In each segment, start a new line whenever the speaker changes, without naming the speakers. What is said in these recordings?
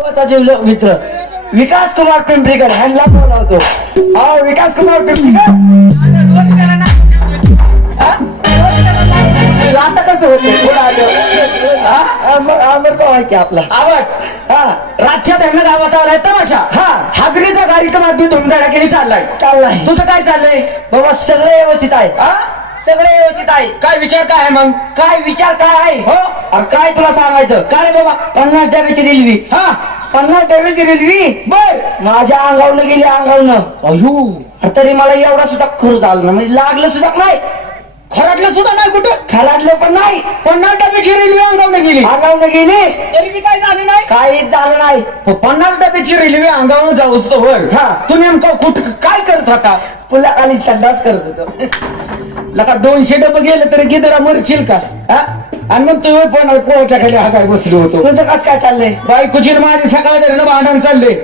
जिवलग मित्र. विकास कुमार पिंपरीकर ह्यांना बोलावतो. हो विकास कुमार पिंपरीकर? आता कसं होतं थोडं आलं. हा? आहे की आपला.
आवड.
हा.
राज्यात यांना गावात आलाय तमाशा.
हा.
हाजरीचा कार्यक्रम अगदी धुमधडाक्याने चाललाय.
चाललाय.
तुझं काय चाललंय?
बाबा सगळे व्यवस्थित आहे.
हा?
सगळे व्यवस्थित आहे.
काय विचार काय आहे मग?
काय विचार काय आहे?
हो?
अरे काय तुला सांगायचं?
काय रे बाबा?
पन्नास डब्याची रेल्वे.
हा.
पन्नास डब्याची रेल्वे?
बर.
माझ्या अंगावनं गेली अंगावनं
अयो
अरे तरी मला एवढा सुद्धा खरंच आलं ना म्हणजे लागलं सुद्धा नाही.
खराटलं सुद्धा नाही कुठं?
खलाटलं पण नाही.
पन्नास डब्याची रेल्वे अंगावून गेली.
अंगावनं गेली.
तरी बी काय झाली नाही?
काहीच झालं नाही.
प- पन्नास डब्याची रेल्वे अंगावून जाऊस तो वर
हा.
तू नेमकं कुठ काय करत होता
पुला खाली संडास करत होतो.
लका दोनशे डबे गेले तरी गिदरा मरशील का? हा? आणि मग तू पण कोणाच्या खाली हा काय बसलो होतो.
तुझं कस काय चाललंय?
बायकोची आणि माझी सकाळ धरणं भांडण चाललंय.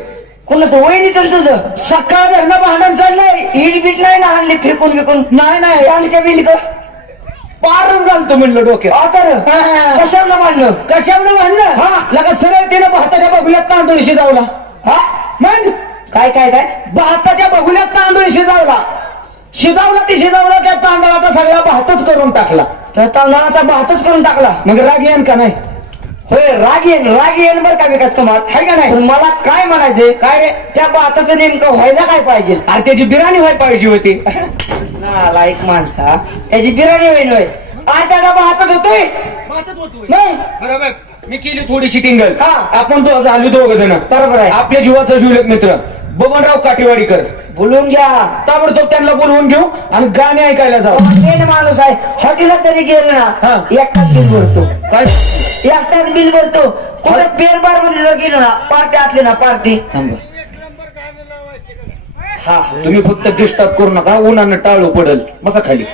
कुणाचं वहिनी तर तुझं?
सकाळ धरणं भांडण चाललंय.
इड बीट नाही ना आणली फेकून फेकून
नाही नाही.
आणख्या बिंड
पारच घालतो म्हणलं हा.
कशाला मांडलं
कशावर भांडणं?
हा.
लगा सरळ तिनं भाताच्या बघुल्यात तांदूळ शिजावला.
हा?
मग?
काय काय काय?
भाताच्या बघुल्यात तांदूळ शिजावला. शिजावला ते शिजावला त्या तांदळाचा सगळा भातच करून टाकला.
तर तांदळाचा भातच करून टाकला.
मग राग येईन का नाही?
होय राग येईन राग येईन बरं का विकास कुमार.
हाय का नाही?
पण मला काय म्हणायचंय?
काय रे?
त्या भाताचं नेमकं व्हायला काय पाहिजे?
अरे त्याची बिर्याणी व्हाय पाहिजे होती.
नाला एक माणसा त्याची बिर्याणी होईल होय. आज त्याचा भातच होतोय. नाही
बरोबर. मी केली थोडीशी टिंगल
हा.
आपण तो झालो दोघ जण.
बरोबर आहे.
आपल्या जीवाचा जीवलक मित्र. बबनराव काटेवाडीकर
बोलून घ्या.
ताबडतोब त्यांना बोलवून घेऊ आणि गाणे ऐकायला जाऊ.
मेन माणूस आहे. हॉटेलला तरी गेलं
हा.
ना एकटाच बिल भरतो.
काय?
एकटाच बिल भरतो. कुठे पेर बारमध्ये जर गेलो ना पार्टी असली ना पार्टी
थांबा. हा तुम्ही फक्त डिस्टर्ब करू नका. उन्हानं टाळू पडल. बसा खाली.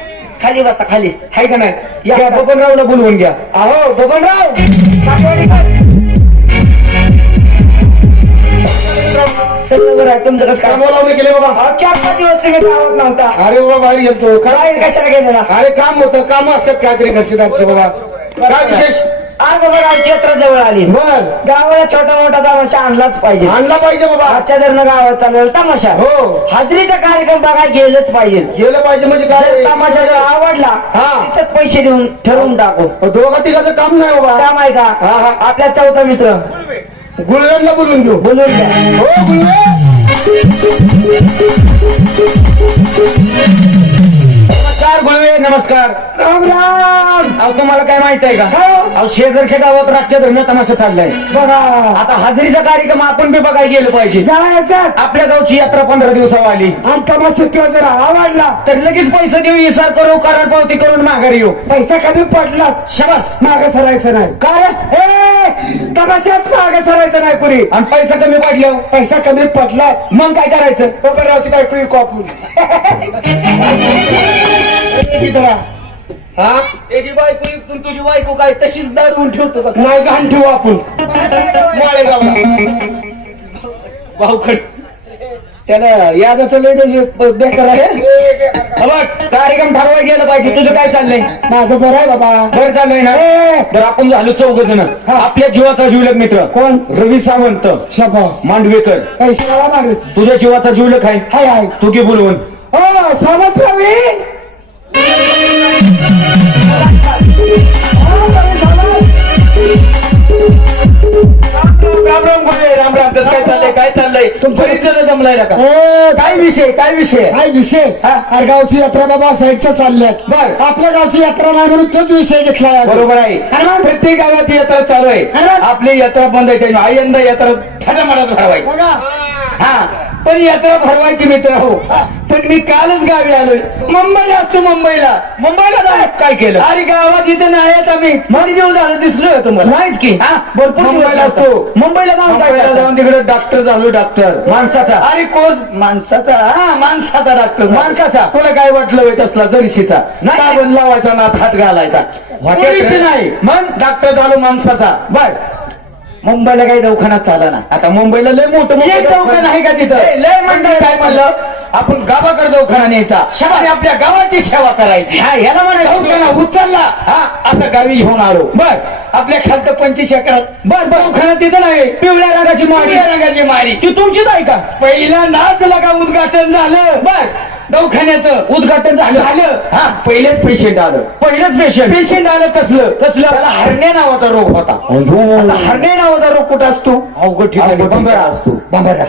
खाली बसा खाली.
हाय का नाही? या. बबनरावला बोलवून घ्या.
अहो बबनराव! काठवाडीकर. बरं आहे तुमचं कसं काय?
बोलावले गेले बाबा.
अहो, चार पाच दिवस तुम्ही गावात नव्हता.
अरे बाबा बाहेर गेलतो.
बाहेर कशाला गेले ना?
अरे काम होतं. काम असतात काहीतरी घरचेदारचे बाबा. काय विशेष?
आज बघा क्षेत्र जवळ आली.
बर.
गावाला छोटा मोठा तमाशा आणलाच पाहिजे.
आणला पाहिजे बाबा.
आजच्या जर गावात चाललेला तमाशा
हो.
हाजरीचा कार्यक्रम बघा गेलंच पाहिजे.
गेलं पाहिजे म्हणजे
जर
काय
तमाशा जर आवडला
हा.
तिथंच पैसे देऊन ठरवून टाकू.
दोघा तिघाचं काम नाही बाबा.
काम आहे का?
हा, हा.
आपल्या चौथा मित्र.
गुळव्यांना बोलून घेऊ
बोलून द्या.
हो गुळवे. नमस्कार गुळवे. नमस्कार.
राम राम.
अहो तुम्हाला काय माहीत आहे का? अहो शेजारच्या गावात रातच्या धरणं तमाशा चाललाय.
बघा.
आता हाजरीचा कार्यक्रम आपण बी बघायला गेलं पाहिजे.
जायचं.
आपल्या गावची यात्रा पंधरा दिवसावर आली.
आणि तमाशा तुला जर आवडला.
तर लगेच पैसे देऊ इसार करू करार पावती करून माघारी येऊ.
पैसा कमी पडला
शबास.
मागे सरायचं नाही.
काय
ए! तमाशात मागे सरायचं नाही कुणी.
आणि पैसा कमी पडल्यावर?
पैसा कमी पडला.
मग काय करायचं?
बबनरावची बायको विकू आपण
हा? त्याची बायको इकडून तुझी बायको काय तशीच दारून ठेवतो का?
नाही घाण ठेवू आपण.
भाऊकड त्याला यादाचं लय म्हणजे बेकार आहे. हा बघ, कार्यक्रम ठरवाय गेलं पाहिजे. तुझं काय चाललंय?
माझं बरं आहे बाबा.
बरं चाललंय ना? बरं आपण झालो चौघ जण आपल्या जीवाचा जीवलक मित्र
कोण?
रवी सावंत.
शबास.
मांडवेकर.
माणूस.
तुझ्या जीवाचा जीवलक आहे.
हाय हाय.
तू घे बोलवून?
हो सावंत रवी.
काय विषय? काय विषय?
काय विषय? अरे गावची यात्रा बाबा साईडच्या चालल्यात.
बर.
आपल्या गावची यात्रा नाही म्हणून तोच विषय घेतला.
बरोबर आहे? प्रत्येक गावात यात्रा चालू आहे? आपली यात्रा बंद आहे आई यंदा यात्रा भरवाय
बघा
हा. पण यात्रा भरवायची मित्र हो. पण मी कालच गावी आलोय. मुंबईला असतो मुंबईला. मुंबईला जाऊ काय केलं? अरे गावात इथं नाही आहेत आम्ही मध्ये दिवस झालं दिसलो तुम्हाला? नाहीच की. हा भरपूर मुंबईला असतो. मुंबईला जाऊन काय जाऊन तिकडे डॉक्टर झालो डॉक्टर माणसाचा. अरे कोण? माणसाचा. हा माणसाचा डॉक्टर माणसाचा. तुला काय वाटलं होत असला जरीशीचा साबण लावायचा ना हात घालायचा. नाही. मग डॉक्टर झालो माणसाचा. बर. मुंबईला काही दवाखाना चाला ना आता मुंबईला लय मोठं एक दवाखाना आहे का तिथं? लय म्हणलं काय म्हणलं?
आपण गावाकडे दवाखाना न्यायचा. आणि आपल्या गावाची सेवा करायची.
हा याला म्हणायचं.
दवाखाना उचलला. हा असं गावी घेऊन आलो
बर.
आपल्या खालत पंचवीस एकरात.
बर बर.
दवाखाना तिथं नाही.
पिवळ्या रंगाची
पिवळ्या रंगाची मारी
ती तुमचीच आहे का?
पहिला नाच लगा उद्घाटन झालं.
बर.
दवाखान्याचं
उद्घाटन झालं.
झालं. हा. पहिलेच पेशंट आलं.
पहिलंच पेशंट
पेशंट आलं कसलं?
कसलं?
त्याला हरण्या नावाचा रोग होता. आता हरण्या नावाचा रोग कुठं असतो?
अवघड ठिकाणी
बंगारा असतो.
बंगारा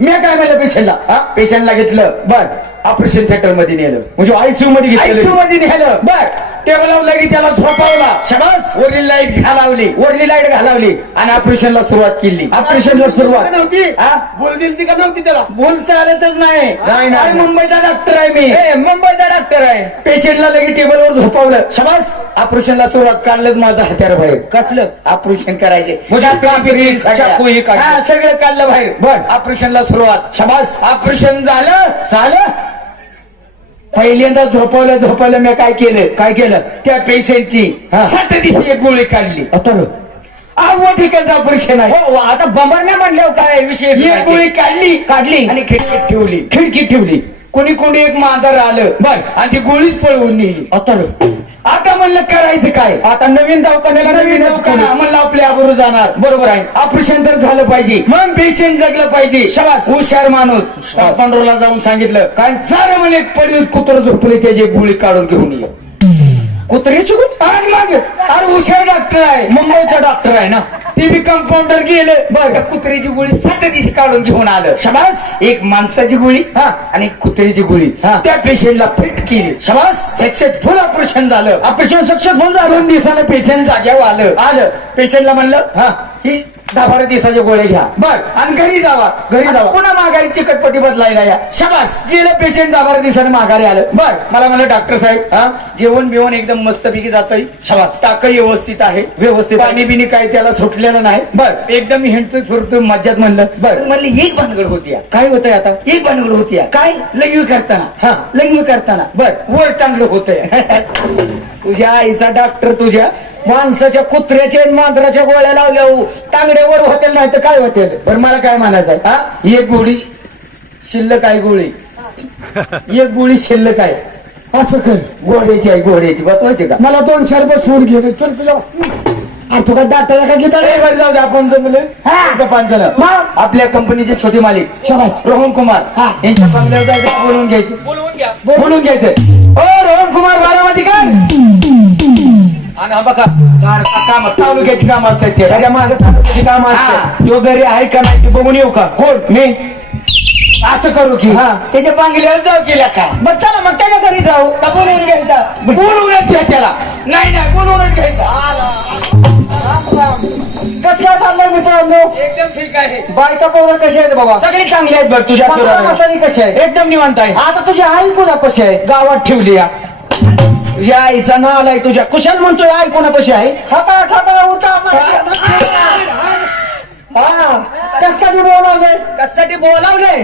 मी काय म्हणलं पेशंटला हा? पेशंटला घेतलं.
बर.
ऑपरेशन थिएटरमध्ये नेलं.
म्हणजे आयसीयू मध्ये
आयसीयू मध्ये नेलं.
बर.
टेबल लगी त्याला झोपावला.
शबास.
वरील लाइट घालावली.
वरली लाइट घालावली.
आणि ऑपरेशनला सुरुवात केली.
ऑपरेशनला सुरुवात.
नव्हती?
हा?
बोल दिली ती का नव्हती त्याला?
बोलता आलंच नाही.
नाही, नाही.
अरे, मुंबईचा डॉक्टर आहे मी.
ए, मुंबईचा डॉक्टर आहे.
पेशंटला लगे टेबलवर झोपावलं.
शबास.
ऑपरेशनला सुरुवात काढलंच माझं हत्यार बाहेर.
कसलं?
ऑपरेशन करायचे.
म्हणजे
कात्री, सगळ्या.
चाकू हे काढलं.
हा, सगळं काढलं बाहेर.
बर.
ऑपरेशनला सुरुवात.
शबास.
ऑपरेशन झालं.
झालं.
पहिल्यांदा झोपवलं झोपवलं मी काय केलं?
काय केलं?
त्या पेशंटची
हा.
सात दिवशी एक गोळी काढली.
अतर
अव्वा ठिकाणचं ऑपरेशन आहे.
हो आता बंबरण्या म्हणल्यावर काय विषय
एक गोळी काढली
काढली.
आणि खिडकीत ठेवली.
खिडकीत ठेवली.
कोणी कोणी एक मांजर आलं.
बर.
आणि ती गोळीच पळवून नेली.
अतर
आता म्हणलं करायचं काय?
आता नवीन दवाखान्याला
नवीन दवाखाना म्हणलं आपल्या आबरू जाणार.
बरोबर आहे.
ऑपरेशन तर झालं पाहिजे. मग? पेशंट जगलं पाहिजे.
शाबास.
हुशार माणूस. पंढरला जाऊन सांगितलं काय? सारं म्हणे पडीत कुत्र झोपले त्याची गोळी काढून घेऊन ये.
कुत्र्याची गोळी?
आणि मग अरे हुशार डॉक्टर आहे.
मुंबईचा डॉक्टर आहे ना?
ते बी कंपाऊंडर गेले. बरं. कुत्र्याची गोळी सात दिवशी काढून घेऊन आलं.
शबास.
एक माणसाची गोळी
हा.
आणि एक कुत्र्याची गोळी.
हा.
त्या पेशंटला फिट केली.
शबास.
सक्सेसफुल ऑपरेशन झालं.
ऑपरेशन सक्सेसफुल झालं.
दोन दिवसानं पेशंट जाग्यावर आलं.
आलं.
पेशंटला म्हणलं
हा.
ही दहा बारा दिवसाच्या गोळ्या घ्या
बर.
आणि घरी जावा
घरी जावा.
पुन्हा माघारी चिकटपट्टी बदलायला या
शबास
गेलं पेशंट दहा बारा दिवसानं माघारी आलं
बर.
मला म्हणलं डॉक्टर साहेब
हा?
जेवण बिवण एकदम मस्तपैकी जातोय
शाबास.
टाक व्यवस्थित आहे
व्यवस्थित.
पाणी बिनी काय त्याला सुटलेलं नाही
बर.
एकदम हिंडतोय फिरतोय मज्जात म्हणलं
बर.
म्हणलं एक भानगड होती.
काय होतंय आता
एक भानगड होती.
काय?
लग्न करताना
हा.
लग्न करताना
बर.
वर टांगलं होतंय
तुझ्या आईचा डॉक्टर तुझ्या माणसाच्या कुत्र्याच्या मांजराच्या गोळ्या लावल्या हो. टांगड्यावर होतील नाही तर काय होतील?
बरं मला काय म्हणायचं आहे हा? एक गोळी शिल्लक आहे गोळी. एक गोळी शिल्लक आहे.
असं कर.
गोड्याची आहे गोड्याची बसवायची का?
मला दोन चार रुपये सूट घे चल तुला. अरे तुला डॉक्टर का
बरं जाऊ दे आपण जमले. पाच जण
मग?
आपल्या कंपनीचे छोटे मालिक.
शाबास.
रोहन कुमार.
हा.
यांच्या बंगल्यावर जायचं बोलवून घ्यायचं बोलून घ्यायचं. ओ रोहन कुमार बारामती काय?
आणि हा बघा
काम तालुक्याची काम असतात ते.
त्याच्यामागे तालुक्याची काम
हा.
असते तो घरी आहे का नाही ते बघून येऊ का?
कोण
मी?
असं करू की.
हा.
त्याच्या बांगल्यावर जाऊ गेल्या का
मग चला मग त्याच्या घरी जाऊ.
का बोलवून घ्यायचा बोलवूनच घ्या त्याला. नाही नाही बोलवूनच घ्यायचा
कसला चाललाय मित्रांनो?
एकदम ठीक आहे.
बायका पोरं कशी आहेत बाबा?
सगळी चांगली आहेत बघ तुझ्या
कशी आहे
एकदम निवांत आहे.
आता तुझी आई कोणा कशी आहे? गावात ठेवली या. तुझ्या आईचा नाव आलाय तुझ्या. कुशल म्हणतोय आई कोणा कशी आहे? खाता खाता उठा कशासाठी बोलावलंय? कशासाठी बोलावलंय?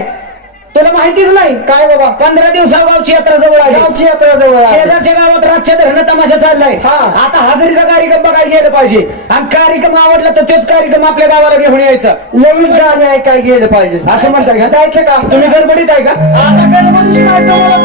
तुला माहितीच नाही? काय बाबा? पंधरा दिवसा गावची यात्रा जवळ आहे. गावची यात्रा जवळ शेजारच्या गावात रातच्या धरणं तमाशा चाललाय. आता हजेरीचा कार्यक्रम बघायला गेलं पाहिजे. आणि कार्यक्रम आवडला तर तेच कार्यक्रम आपल्या गावाला घेऊन यायचा.
नवीन गाणे ऐकाय गेलं पाहिजे.
असं म्हणताय का?
जायचं का?
तुम्ही गडबडीत आहे का?
आता गडबडली नाही तर